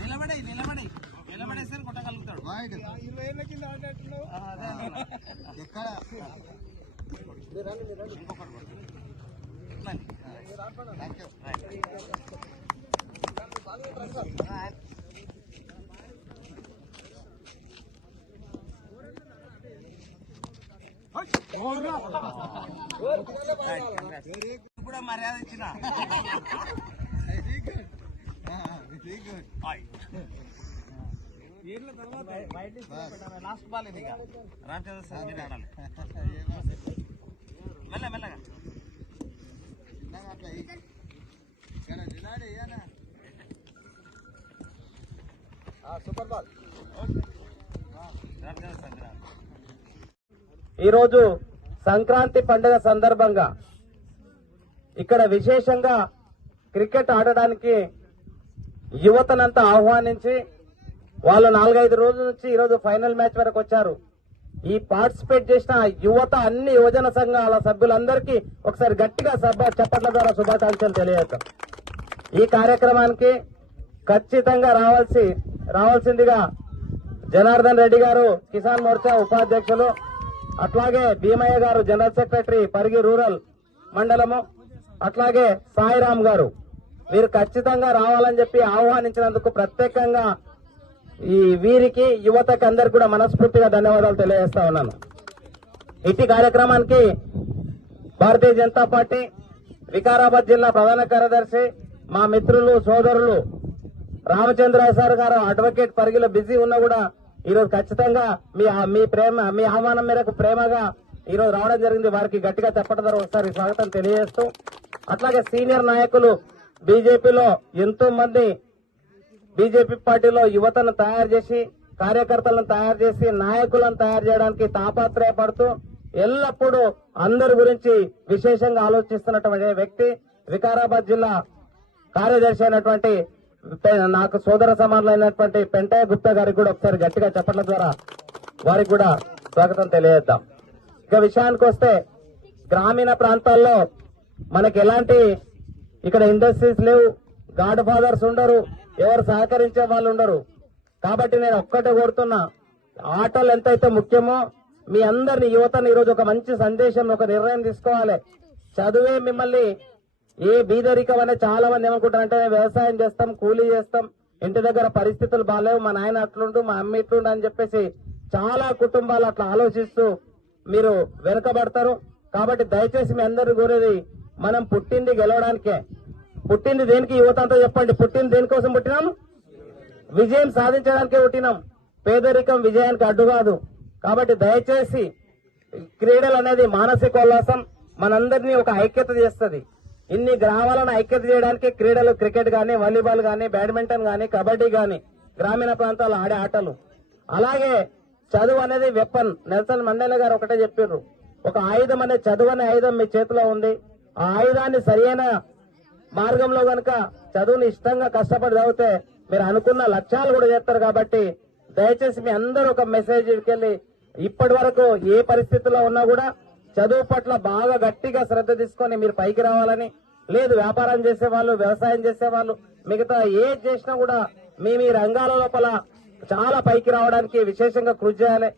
నిలబడే నిలబడే నిలబడేసరి కొట్టగలుగుతాడు. 20 ఏళ్ళ కింద ఆడినట్టున్నావు. ఎక్కడ కూడా మర్యాద ఇచ్చిన లాస్ట్ బాల్ ఇది. రామచంద్ర సార్ మీరు ఆడాలి మెల్ల మెల్లగా. Super ball. రామచంద్ర సార్ మీరు ఆడాలి. ఈరోజు సంక్రాంతి పండుగ సందర్భంగా ఇక్కడ విశేషంగా క్రికెట్ ఆడడానికి యువతనంతా ఆహ్వానించి వాళ్ళు 4-5 రోజుల నుంచి ఈరోజు ఫైనల్ మ్యాచ్ వరకు వచ్చారు. ఈ పార్టిసిపేట్ చేసిన యువత అన్ని యువజన సంఘాల సభ్యులందరికీ ఒకసారి గట్టిగా చప్పట్ల ద్వారా శుభాకాంక్షలు తెలియజేస్తాం. ఈ కార్యక్రమానికి ఖచ్చితంగా రావాల్సిందిగా జనార్దన్ రెడ్డి గారు కిసాన్ మోర్చా ఉపాధ్యక్షులు, అట్లాగే భీమయ్య గారు జనరల్ సెక్రటరీ పరిగి రూరల్ మండలము, అట్లాగే సాయిరామ్ గారు, వీరు ఖచ్చితంగా రావాలని చెప్పి ఆహ్వానించినందుకు ప్రత్యేకంగా ఈ వీరికి యువతకి అందరికి కూడా మనస్ఫూర్తిగా ధన్యవాదాలు తెలియజేస్తా ఉన్నాను. ఇట్టి కార్యక్రమానికి భారతీయ జనతా పార్టీ వికారాబాద్ జిల్లా ప్రధాన కార్యదర్శి మా మిత్రులు సోదరులు రామచంద్ర సార్ గారు అడ్వకేట్ పరిగిలో బిజీ ఉన్నా కూడా ఈరోజు ఖచ్చితంగా మీ ఆహ్వానం మేరకు ప్రేమగా ఈరోజు రావడం జరిగింది. వారికి గట్టిగా చెప్పడం ద్వారా ఒకసారి స్వాగతం తెలియజేస్తూ, అట్లాగే సీనియర్ నాయకులు బీజేపీలో ఎంతో మంది బీజేపీ పార్టీలో యువతను తయారు చేసి కార్యకర్తలను తయారు చేసి నాయకులను తయారు చేయడానికి తాపత్రయపడుతూ ఎల్లప్పుడూ అందరి గురించి విశేషంగా ఆలోచిస్తున్నటువంటి వ్యక్తి వికారాబాద్ జిల్లా కార్యదర్శి అయినటువంటి నాకు సోదర సమానులైనటువంటి పెంటయ్య గుప్తా గారికి కూడా ఒకసారి గట్టిగా చెప్పడం ద్వారా వారికి కూడా స్వాగతం తెలియజేద్దాం. ఇక విషయానికి వస్తే గ్రామీణ ప్రాంతాల్లో మనకి ఎలాంటి ఇక్కడ ఇండస్ట్రీస్ లేవు, గాడ్ ఫాదర్స్ ఉండరు, ఎవరు సహకరించే వాళ్ళు ఉండరు. కాబట్టి నేను ఒక్కటే కోరుతున్నా, ఆటలు ఎంతైతే ముఖ్యమో మీ అందరిని యువతని ఈరోజు ఒక మంచి సందేశం, ఒక నిర్ణయం తీసుకోవాలి. చదువే మిమ్మల్ని ఏ బీదరికం అనే చాలా మంది ఏమనుకుంటారంటే వ్యవసాయం చేస్తాం, కూలీ చేస్తాం, ఇంటి దగ్గర పరిస్థితులు బాగాలేవు, మా నాయన అట్లుండు, మా అమ్మ ఇట్లుండు అని చెప్పేసి చాలా కుటుంబాలు అట్లా ఆలోచిస్తూ మీరు వెనుకబడతారు. కాబట్టి దయచేసి మీ అందరూ కోరేది, మనం పుట్టింది గెలవడానికే. పుట్టింది దేనికి యువత అంతా చెప్పండి. పుట్టింది దేనికోసం పుట్టినాం? విజయం సాధించడానికే పుట్టినాం. పేదరికం విజయానికి అడ్డు కాదు. కాబట్టి దయచేసి క్రీడలు అనేది మానసిక ఉల్లాసం, మనందరినీ ఒక ఐక్యత చేస్తుంది. ఇన్ని గ్రామాలను ఐక్యత చేయడానికి క్రీడలు, క్రికెట్ గానీ, వాలీబాల్ గానీ, బ్యాడ్మింటన్ గానీ, కబడ్డీ గానీ, గ్రామీణ ప్రాంతాల్లో ఆడే ఆటలు. అలాగే చదువు అనేది వెపన్. నెల్సన్ మండేలా గారు ఒకటే చెప్పారు, ఒక ఆయుధం అనే చదువు అనే ఆయుధం మీ చేతిలో ఉంది. ఆ ఆయుధాన్ని సరైన మార్గంలో గనక చదువుని ఇష్టంగా కష్టపడి చదివితే మీరు అనుకున్న లక్ష్యాలు కూడా చేస్తారు. కాబట్టి దయచేసి మీ అందరూ ఒక మెసేజ్ ఇటుకెళ్ళి ఇప్పటి వరకు ఏ పరిస్థితుల్లో ఉన్నా కూడా చదువు పట్ల బాగా గట్టిగా శ్రద్ధ తీసుకొని మీరు పైకి రావాలని. లేదు వ్యాపారం చేసేవాళ్ళు, వ్యవసాయం చేసేవాళ్ళు, మిగతా ఏది చేసినా కూడా మీ రంగాల లోపల చాలా పైకి రావడానికి విశేషంగా కృషి చేయాలి.